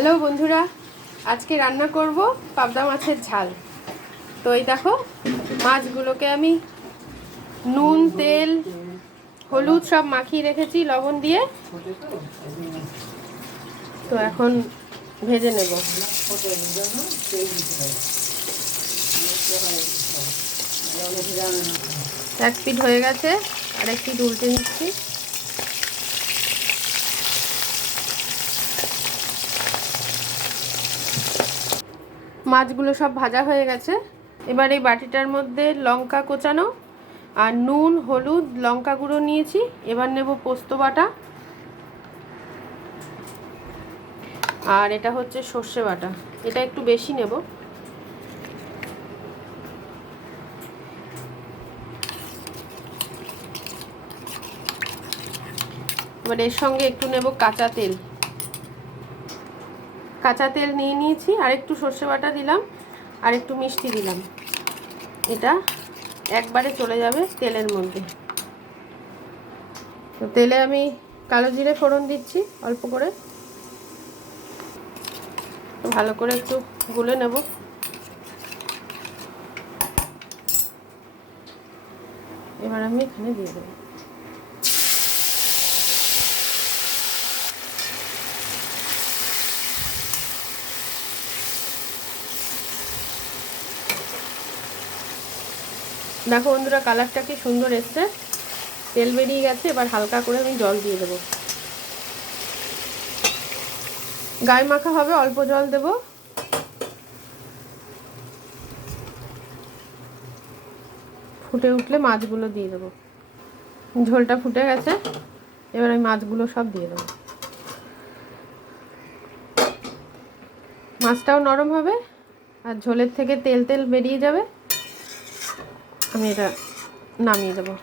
Hello বন্ধুরা, আজকে রান্না করব পাবদা মাছের ঝাল। তো এই দেখো, মাছগুলোকে আমি নুন, তেল, হলুদ সব মাখিয়ে রেখেছি লবণ দিয়ে। তো এখন ভেজে নেব। এক পিঠ হয়ে গেছে, আরেক পিঠ উল্টে নিচ্ছি। মাছগুলো সব ভাজা হয়ে গেছে। এবার এই বাটিটার মধ্যে লঙ্কা কোচানো আর নুন, হলুদ, লঙ্কা গুঁড়ো নিয়েছি। এবার নেব পোস্ত বাটা, আর এটা হচ্ছে সর্ষে বাটা। এটা একটু বেশি নেব। এবার এর সঙ্গে একটু নেব কাঁচা তেল। কাঁচা তেল নিয়ে নিয়েছি, আর একটু সর্ষে বাটা দিলাম, আর একটু মিষ্টি দিলাম। এটা একবারে চলে যাবে তেলের মধ্যে। তো তেলে আমি কালো জিরে ফোড়ন দিচ্ছি অল্প করে। ভালো করে একটু গুলে নেব। এবার আমি এখানে দিয়ে দেবো। দেখো বন্ধুরা, কালারটা কি সুন্দর এসছে, তেল বেরিয়ে গেছে। এবার হালকা করে আমি জল দিয়ে দেবো। গায়ে মাখা হবে, অল্প জল দেব। ফুটে উঠলে মাছগুলো দিয়ে দেবো। ঝোলটা ফুটে গেছে, এবার আমি মাছগুলো সব দিয়ে দেবো। মাছটাও নরম হবে আর ঝোলের থেকে তেল তেল বেরিয়ে যাবে। আমি এটা নামিয়ে দেবো।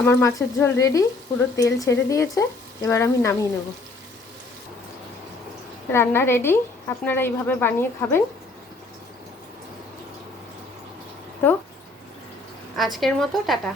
আমার মাছের ঝোল রেডি, পুরো তেল ছেড়ে দিয়েছে। এবার আমি নামিয়ে নেব। রান্না রেডি, আপনারা এইভাবে বানিয়ে খাবেন। তো আজকের মতো টাটা।